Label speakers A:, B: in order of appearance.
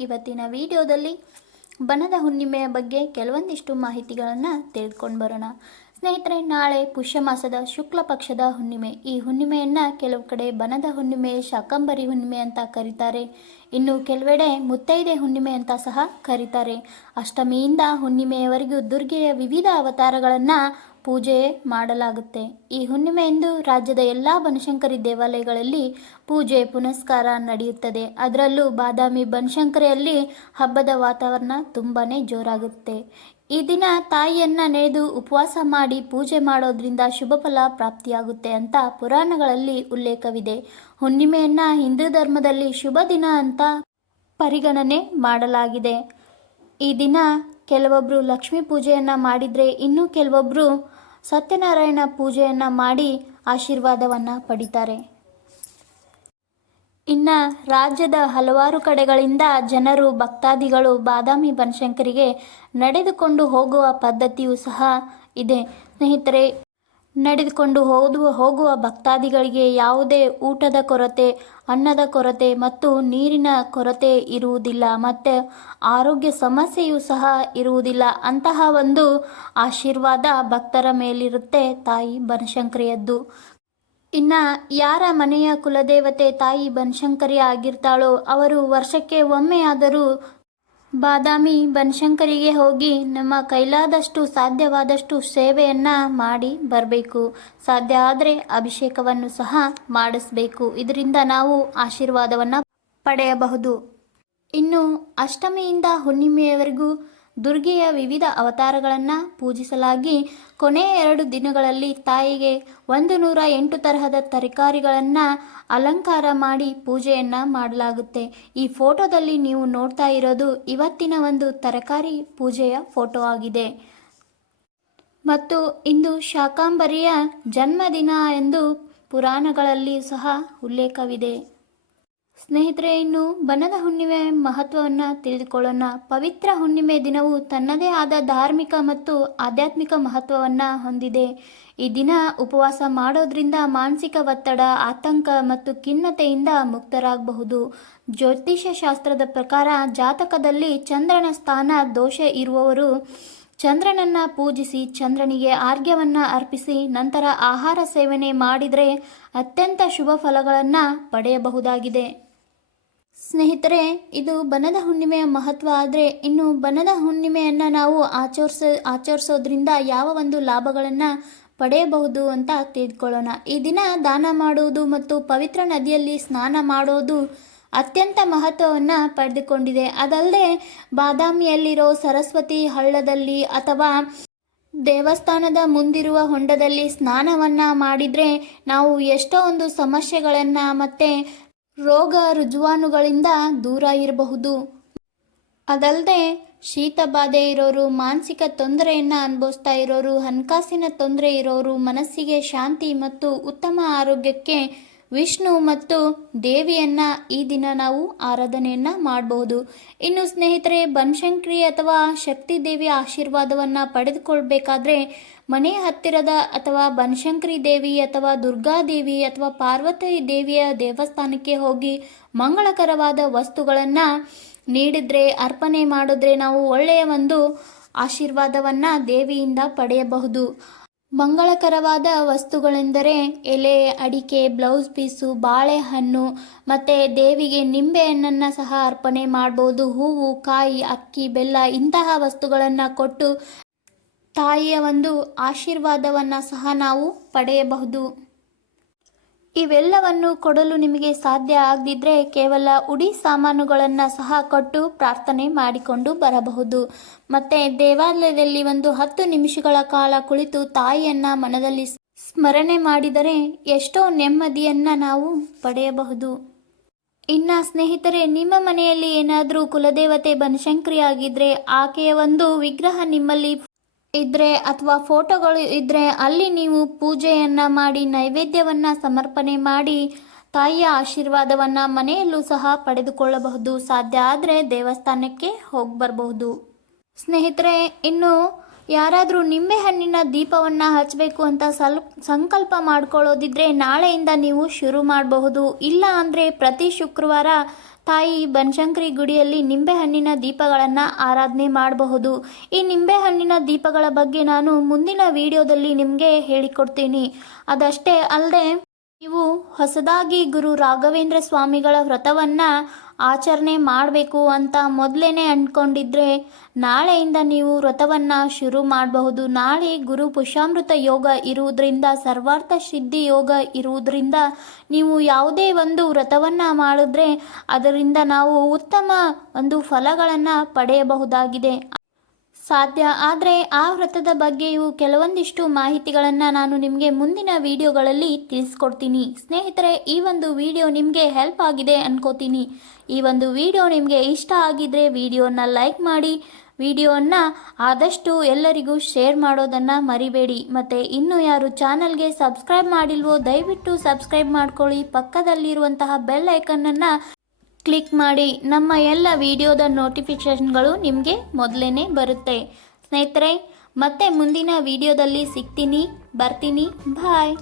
A: ಇವತ್ತಿನ ವಿಡಿಯೋದಲ್ಲಿ ಬನದ ಹುಣ್ಣಿಮೆಯ ಬಗ್ಗೆ ಕೆಲವೊಂದಿಷ್ಟು ಮಾಹಿತಿಗಳನ್ನು ತಿಳಿದುಕೊಂಡು ಬರೋಣ. ಸ್ನೇಹಿತರೆ, ನಾಳೆ ಪುಷ್ಯ ಮಾಸದ ಶುಕ್ಲ ಪಕ್ಷದ ಹುಣ್ಣಿಮೆ. ಈ ಹುಣ್ಣಿಮೆಯನ್ನು ಕೆಲವು ಕಡೆ ಬನದ ಹುಣ್ಣಿಮೆ, ಶಾಕಂಬರಿ ಹುಣ್ಣಿಮೆ ಅಂತ ಕರೀತಾರೆ. ಇನ್ನು ಕೆಲವೆಡೆ ಮುತ್ತೈದೆ ಹುಣ್ಣಿಮೆ ಅಂತ ಸಹ ಕರೀತಾರೆ. ಅಷ್ಟಮಿಯಿಂದ ಹುಣ್ಣಿಮೆಯವರೆಗೂ ದುರ್ಗೆಯ ವಿವಿಧ ಅವತಾರಗಳನ್ನು ಪೂಜೆ ಮಾಡಲಾಗುತ್ತೆ. ಈ ಹುಣ್ಣಿಮೆಯಂದು ರಾಜ್ಯದ ಎಲ್ಲ ಬನಶಂಕರಿ ದೇವಾಲಯಗಳಲ್ಲಿ ಪೂಜೆ, ಪುನಸ್ಕಾರ ನಡೆಯುತ್ತದೆ. ಅದರಲ್ಲೂ ಬಾದಾಮಿ ಬನಶಂಕರಿಯಲ್ಲಿ ಹಬ್ಬದ ವಾತಾವರಣ ತುಂಬಾ ಜೋರಾಗುತ್ತೆ. ಈ ದಿನ ತಾಯಿಯನ್ನ ನೆನೆದು ಉಪವಾಸ ಮಾಡಿ ಪೂಜೆ ಮಾಡೋದ್ರಿಂದ ಶುಭ ಫಲ ಪ್ರಾಪ್ತಿಯಾಗುತ್ತೆ ಅಂತ ಪುರಾಣಗಳಲ್ಲಿ ಉಲ್ಲೇಖವಿದೆ. ಹುಣ್ಣಿಮೆಯನ್ನ ಹಿಂದೂ ಧರ್ಮದಲ್ಲಿ ಶುಭ ದಿನ ಅಂತ ಪರಿಗಣನೆ ಮಾಡಲಾಗಿದೆ. ಈ ದಿನ ಕೆಲವೊಬ್ಬರು ಲಕ್ಷ್ಮೀ ಪೂಜೆಯನ್ನು ಮಾಡಿದರೆ ಇನ್ನು ಕೆಲವೊಬ್ಬರು ಸತ್ಯನಾರಾಯಣ ಪೂಜೆಯನ್ನು ಮಾಡಿ ಆಶೀರ್ವಾದವನ್ನು ಪಡಿತಾರೆ. ಇನ್ನು ರಾಜ್ಯದ ಹಲವಾರು ಕಡೆಗಳಿಂದ ಜನರು, ಭಕ್ತಾದಿಗಳು ಬಾದಾಮಿ ಬನಶಂಕರಿಗೆ ನಡೆದುಕೊಂಡು ಹೋಗುವ ಪದ್ಧತಿಯೂ ಸಹ ಇದೆ. ಸ್ನೇಹಿತರೆ ನಡೆದುಕೊಂಡು ಹೋದು, ಹೋಗುವ ಭಕ್ತಾದಿಗಳಿಗೆ ಯಾವುದೇ ಊಟದ ಕೊರತೆ, ಅನ್ನದ ಕೊರತೆ ಮತ್ತು ನೀರಿನ ಕೊರತೆ ಇರುವುದಿಲ್ಲ. ಮತ್ತು ಆರೋಗ್ಯ ಸಮಸ್ಯೆಯೂ ಸಹ ಇರುವುದಿಲ್ಲ. ಅಂತಹ ಒಂದು ಆಶೀರ್ವಾದ ಭಕ್ತರ ಮೇಲಿರುತ್ತೆ ತಾಯಿ ಬನಶಂಕರಿಯದ್ದು. ಇನ್ನು ಯಾರ ಮನೆಯ ಕುಲದೇವತೆ ತಾಯಿ ಬನಶಂಕರಿ ಆಗಿರ್ತಾಳೋ, ಅವರು ವರ್ಷಕ್ಕೆ ಒಮ್ಮೆಯಾದರೂ ಬಾದಾಮಿ ಬನಶಂಕರಿಗೆ ಹೋಗಿ ನಮ್ಮ ಕೈಲಾದಷ್ಟು ಸಾಧ್ಯವಾದಷ್ಟು ಸೇವೆಯನ್ನು ಮಾಡಿ ಬರಬೇಕು. ಸಾಧ್ಯ ಆದರೆ ಅಭಿಷೇಕವನ್ನು ಸಹ ಮಾಡಿಸಬೇಕು. ಇದರಿಂದ ನಾವು ಆಶೀರ್ವಾದವನ್ನು ಪಡೆಯಬಹುದು. ಇನ್ನು ಅಷ್ಟಮಿಯಿಂದ ಹುಣ್ಣಿಮೆಯವರೆಗೂ ದುರ್ಗೆಯ ವಿವಿಧ ಅವತಾರಗಳನ್ನು ಪೂಜಿಸಲಾಗಿ ಕೊನೆಯ ಎರಡು ದಿನಗಳಲ್ಲಿ ತಾಯಿಗೆ ಒಂದು ನೂರ ಎಂಟು ತರಹದ ತರಕಾರಿಗಳನ್ನು ಅಲಂಕಾರ ಮಾಡಿ ಪೂಜೆಯನ್ನು ಮಾಡಲಾಗುತ್ತೆ. ಈ ಫೋಟೋದಲ್ಲಿ ನೀವು ನೋಡ್ತಾ ಇರೋದು ಇವತ್ತಿನ ಒಂದು ತರಕಾರಿ ಪೂಜೆಯ ಫೋಟೋ ಆಗಿದೆ. ಮತ್ತು ಇಂದು ಶಾಕಾಂಬರಿಯ ಜನ್ಮದಿನ ಎಂದು ಪುರಾಣಗಳಲ್ಲಿ ಸಹ ಉಲ್ಲೇಖವಿದೆ. ಸ್ನೇಹಿತರೆ, ಇನ್ನು ಬನದ ಹುಣ್ಣಿಮೆ ಮಹತ್ವವನ್ನು ತಿಳಿದುಕೊಳ್ಳೋಣ. ಪವಿತ್ರ ಹುಣ್ಣಿಮೆ ದಿನವು ತನ್ನದೇ ಆದ ಧಾರ್ಮಿಕ ಮತ್ತು ಆಧ್ಯಾತ್ಮಿಕ ಮಹತ್ವವನ್ನು ಹೊಂದಿದೆ. ಈ ದಿನ ಉಪವಾಸ ಮಾಡೋದ್ರಿಂದ ಮಾನಸಿಕ ಒತ್ತಡ, ಆತಂಕ ಮತ್ತು ಖಿನ್ನತೆಯಿಂದ ಮುಕ್ತರಾಗಬಹುದು. ಜ್ಯೋತಿಷ್ಯ ಶಾಸ್ತ್ರದ ಪ್ರಕಾರ ಜಾತಕದಲ್ಲಿ ಚಂದ್ರನ ಸ್ಥಾನ ದೋಷ ಇರುವವರು ಚಂದ್ರನನ್ನ ಪೂಜಿಸಿ ಚಂದ್ರನಿಗೆ ಆರ್ಘ್ಯವನ್ನು ಅರ್ಪಿಸಿ ನಂತರ ಆಹಾರ ಸೇವನೆ ಮಾಡಿದರೆ ಅತ್ಯಂತ ಶುಭ ಫಲಗಳನ್ನು ಪಡೆಯಬಹುದಾಗಿದೆ. ಸ್ನೇಹಿತರೆ, ಇದು ಬನದ ಹುಣ್ಣಿಮೆಯ ಮಹತ್ವ ಆದರೆ ಇನ್ನು ಬನದ ಹುಣ್ಣಿಮೆಯನ್ನು ನಾವು ಆಚರಿಸ, ಆಚರಿಸೋದ್ರಿಂದ ಯಾವ ಒಂದು ಲಾಭಗಳನ್ನು ಪಡೆಯಬಹುದು ಅಂತ ತಿಳಿದುಕೊಳ್ಳೋಣ ಈ ದಿನ ದಾನ ಮಾಡುವುದು ಮತ್ತು ಪವಿತ್ರ ನದಿಯಲ್ಲಿ ಸ್ನಾನ ಮಾಡೋದು ಅತ್ಯಂತ ಮಹತ್ವವನ್ನು ಪಡೆದುಕೊಂಡಿದೆ. ಅದಲ್ಲದೆ, ಬಾದಾಮಿಯಲ್ಲಿರೋ ಸರಸ್ವತಿ ಹಳ್ಳದಲ್ಲಿ ಅಥವಾ ದೇವಸ್ಥಾನದ ಮುಂದಿರುವ ಹೊಂಡದಲ್ಲಿ ಸ್ನಾನವನ್ನು ಮಾಡಿದರೆ ನಾವು ಎಷ್ಟೋ ಒಂದು ಸಮಸ್ಯೆಗಳನ್ನು ಮತ್ತು ರೋಗ ರುಜುವಾನುಗಳಿಂದ ದೂರ ಇರಬಹುದು. ಅದಲ್ಲದೆ ಶೀತ ಬಾಧೆ ಇರೋರು, ಮಾನಸಿಕ ತೊಂದರೆಯನ್ನು ಅನುಭವಿಸ್ತಾ ಇರೋರು, ಹಣಕಾಸಿನ ತೊಂದರೆ ಇರೋರು, ಮನಸ್ಸಿಗೆ ಶಾಂತಿ ಮತ್ತು ಉತ್ತಮ ಆರೋಗ್ಯಕ್ಕೆ ವಿಷ್ಣು ಮತ್ತು ದೇವಿಯನ್ನ ಈ ದಿನ ನಾವು ಆರಾಧನೆಯನ್ನು ಮಾಡಬಹುದು ಇನ್ನು ಸ್ನೇಹಿತರೆ, ಬನಶಂಕರಿ ಅಥವಾ ಶಕ್ತಿ ದೇವಿಯ ಆಶೀರ್ವಾದವನ್ನು ಪಡೆದುಕೊಳ್ಬೇಕಾದ್ರೆ, ಮನೆ ಹತ್ತಿರದ ಅಥವಾ ಬನಶಂಕರಿ ದೇವಿ ಅಥವಾ ದುರ್ಗಾದೇವಿ ಅಥವಾ ಪಾರ್ವತಿ ದೇವಿಯ ದೇವಸ್ಥಾನಕ್ಕೆ ಹೋಗಿ ಮಂಗಳಕರವಾದ ವಸ್ತುಗಳನ್ನು ನೀಡಿದ್ರೆ, ಅರ್ಪಣೆ ಮಾಡಿದ್ರೆ ನಾವು ಒಳ್ಳೆಯ ಒಂದು ಆಶೀರ್ವಾದವನ್ನು ದೇವಿಯಿಂದ ಪಡೆಯಬಹುದು. ಮಂಗಳಕರವಾದ ವಸ್ತುಗಳೆಂದರೆ ಎಲೆ, ಅಡಿಕೆ, ಬ್ಲೌಸ್ ಪೀಸು, ಬಾಳೆಹಣ್ಣು, ಮತ್ತು ದೇವಿಗೆ ನಿಂಬೆಹಣ್ಣನ್ನು ಸಹ ಅರ್ಪಣೆ ಮಾಡ್ಬೋದು. ಹೂವು, ಕಾಯಿ, ಅಕ್ಕಿ, ಬೆಲ್ಲ ಇಂತಹ ವಸ್ತುಗಳನ್ನು ಕೊಟ್ಟು ತಾಯಿಯ ಒಂದು ಆಶೀರ್ವಾದವನ್ನು ಸಹ ನಾವು ಪಡೆಯಬಹುದು. ಇವೆಲ್ಲವನ್ನು ಕೊಡಲು ನಿಮಗೆ ಸಾಧ್ಯ ಆಗದಿದ್ದರೆ ಕೇವಲ ಉಡಿ ಸಾಮಾನುಗಳನ್ನು ಸಹ ಕೊಟ್ಟು ಪ್ರಾರ್ಥನೆ ಮಾಡಿಕೊಂಡು ಬರಬಹುದು. ಮತ್ತು ದೇವಾಲಯದಲ್ಲಿ ಒಂದು ಹತ್ತು ನಿಮಿಷಗಳ ಕಾಲ ಕುಳಿತು ತಾಯಿಯನ್ನು ಮನದಲ್ಲಿ ಸ್ಮರಣೆ ಮಾಡಿದರೆ ಎಷ್ಟೋ ನೆಮ್ಮದಿಯನ್ನು ನಾವು ಪಡೆಯಬಹುದು. ಇನ್ನು ಸ್ನೇಹಿತರೆ, ನಿಮ್ಮ ಮನೆಯಲ್ಲಿ ಏನಾದರೂ ಕುಲದೇವತೆ ಬನಶಂಕರಿ ಆಗಿದ್ರೆ ಆಕೆಯ ಒಂದು ವಿಗ್ರಹ ನಿಮ್ಮಲ್ಲಿ ಇದ್ರೆ ಅಥವಾ ಫೋಟೋಗಳು ಇದ್ರೆ ಅಲ್ಲಿ ನೀವು ಪೂಜೆಯನ್ನ ಮಾಡಿ, ನೈವೇದ್ಯವನ್ನ ಸಮರ್ಪಣೆ ಮಾಡಿ, ತಾಯಿಯ ಆಶೀರ್ವಾದವನ್ನ ಮನೆಯಲ್ಲೂ ಸಹ ಪಡೆದುಕೊಳ್ಳಬಹುದು. ಸಾಧ್ಯ ಆದರೆ ದೇವಸ್ಥಾನಕ್ಕೆ ಹೋಗಿ ಬರಬಹುದು ಸ್ನೇಹಿತರೆ, ಇನ್ನು ಯಾರಾದರೂ ನಿಂಬೆಹಣ್ಣಿನ ದೀಪವನ್ನು ಹಚ್ಚಬೇಕು ಅಂತ ಸಲ್, ಸಂಕಲ್ಪ ಮಾಡ್ಕೊಳ್ಳೋದಿದ್ರೆ ನಾಳೆಯಿಂದ ನೀವು ಶುರು ಮಾಡಬಹುದು. ಇಲ್ಲ ಅಂದರೆ ಪ್ರತಿ ಶುಕ್ರವಾರ ತಾಯಿ ಬನಶಂಕರಿ ಗುಡಿಯಲ್ಲಿ ನಿಂಬೆಹಣ್ಣಿನ ದೀಪಗಳನ್ನು ಆರಾಧನೆ ಮಾಡಬಹುದು. ಈ ನಿಂಬೆಹಣ್ಣಿನ ದೀಪಗಳ ಬಗ್ಗೆ ನಾನು ಮುಂದಿನ ವಿಡಿಯೋದಲ್ಲಿ ನಿಮಗೆ ಹೇಳಿಕೊಡ್ತೀನಿ. ಅದಷ್ಟೇ ಅಲ್ಲದೆ ನೀವು ಹೊಸದಾಗಿ ಗುರು ರಾಘವೇಂದ್ರ ಸ್ವಾಮಿಗಳ ವ್ರತವನ್ನು ಆಚರಣೆ ಮಾಡಬೇಕು ಅಂತ ಮೊದಲೇ ಅಂದ್ಕೊಂಡಿದ್ರೆ ನಾಳೆಯಿಂದ ನೀವು ವ್ರತವನ್ನು ಶುರು ಮಾಡಬಹುದು. ನಾಳೆ ಗುರು ಪುಷಾಮೃತ ಯೋಗ ಇರುವುದರಿಂದ, ಸರ್ವಾರ್ಥ ಸಿದ್ಧಿ ಯೋಗ ಇರುವುದರಿಂದ ನೀವು ಯಾವುದೇ ಒಂದು ವ್ರತವನ್ನು ಮಾಡಿದ್ರೆ ಅದರಿಂದ ನಾವು ಉತ್ತಮ ಒಂದು ಫಲಗಳನ್ನು ಪಡೆಯಬಹುದಾಗಿದೆ. ಸಾಧ್ಯ. ಆದರೆ ಆ ವ್ರತದ ಬಗ್ಗೆಯೂ ಕೆಲವೊಂದಿಷ್ಟು ಮಾಹಿತಿಗಳನ್ನು ನಾನು ನಿಮಗೆ ಮುಂದಿನ ವಿಡಿಯೋಗಳಲ್ಲಿ ತಿಳಿಸ್ಕೊಡ್ತೀನಿ. ಸ್ನೇಹಿತರೆ, ಈ ಒಂದು ವಿಡಿಯೋ ನಿಮಗೆ ಹೆಲ್ಪ್ ಆಗಿದೆ ಅನ್ಕೋತೀನಿ. ಈ ಒಂದು ವಿಡಿಯೋ ನಿಮಗೆ ಇಷ್ಟ ಆಗಿದ್ರೆ ವಿಡಿಯೋನ ಲೈಕ್ ಮಾಡಿ, ವಿಡಿಯೋನ ಆದಷ್ಟು ಎಲ್ಲರಿಗೂ ಶೇರ್ ಮಾಡೋದನ್ನು ಮರಿಬೇಡಿ. ಮತ್ತು ಇನ್ನೂ ಯಾರು ಚಾನಲ್ಗೆ ಸಬ್ಸ್ಕ್ರೈಬ್ ಮಾಡಿಲ್ವೋ, ದಯವಿಟ್ಟು ಸಬ್ಸ್ಕ್ರೈಬ್ ಮಾಡ್ಕೊಳ್ಳಿ. ಪಕ್ಕದಲ್ಲಿರುವಂತಹ ಬೆಲ್ ಐಕನ್ನನ್ನು ಕ್ಲಿಕ್ ಮಾಡಿ ನಮ್ಮ ಎಲ್ಲ ವಿಡಿಯೋದ ನೋಟಿಫಿಕೇಷನ್ಗಳು ನಿಮಗೆ ಮೊದಲೇ ಬರುತ್ತೆ. ಸ್ನೇಹಿತರೆ, ಮತ್ತೆ ಮುಂದಿನ ವಿಡಿಯೋದಲ್ಲಿ ಸಿಗ್ತೀನಿ, ಬರ್ತೀನಿ. ಬಾಯ್